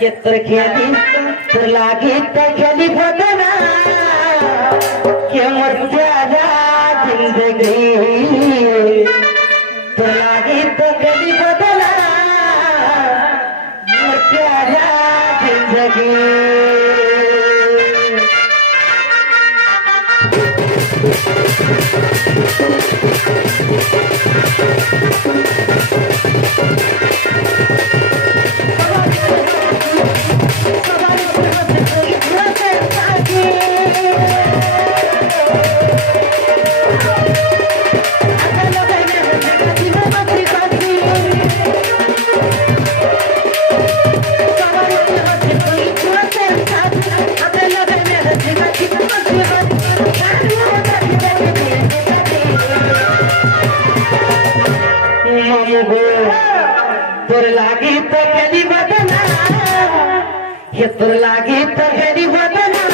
चित्र खेली तो लागी तो खेली बदना के मर जा जिंदगी तो लागी तो खेली बदना मर जा जिंदगी तोर लागी तो खेली बदना ये तोर लागी तो खेली बदना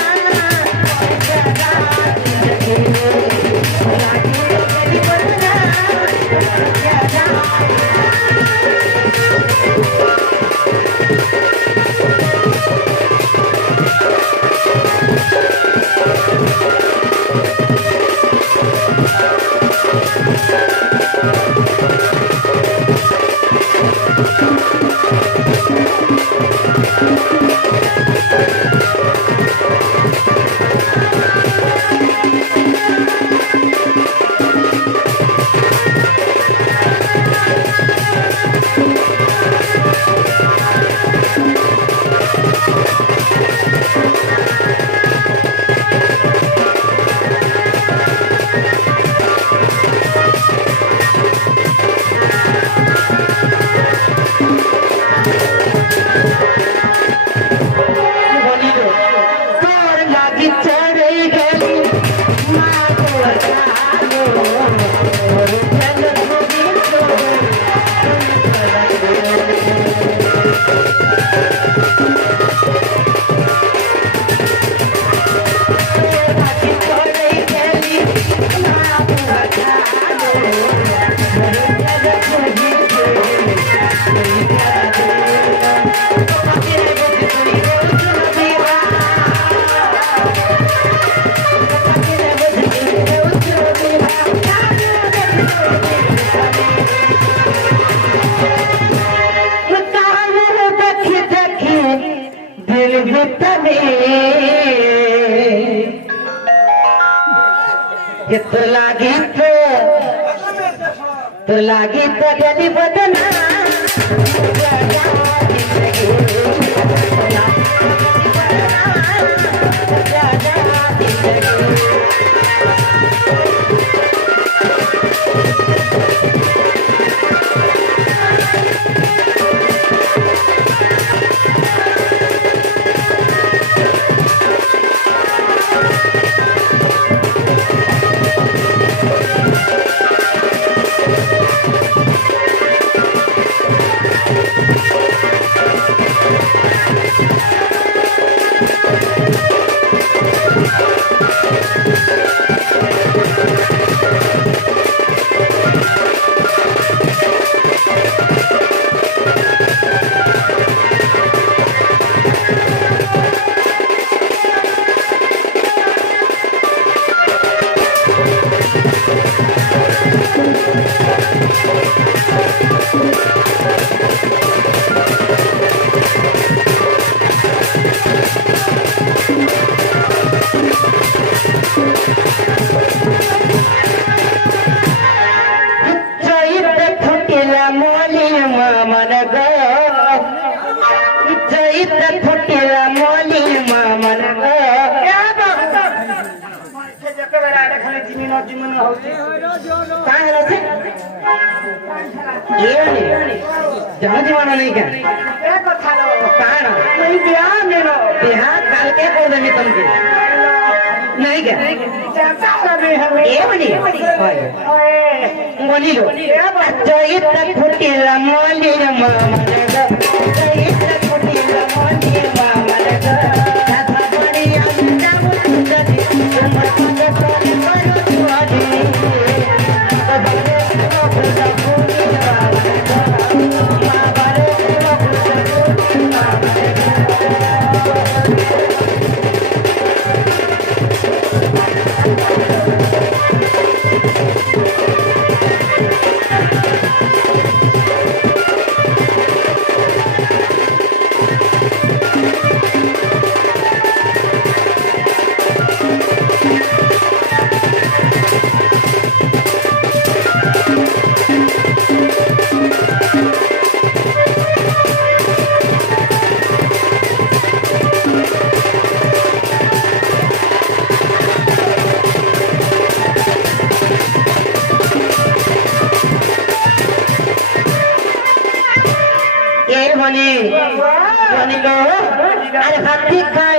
तो लागी तो गली बदना जहाँ जीवाना नहीं क्या काना नहीं बिहार काल के को देने तुमके नहीं क्या ये बनी बोली लो जो इतना फुटी रमोली मामा लगा जो इतना फुटी रमोली मामा लगा था बड़ी अंडा मुझे उम्र को कोई करो तुझे अब ये तो खुदा फूली मामा लगा मामा लगा खुदा फूली मामा लगा बनी लो अरे हाथी खा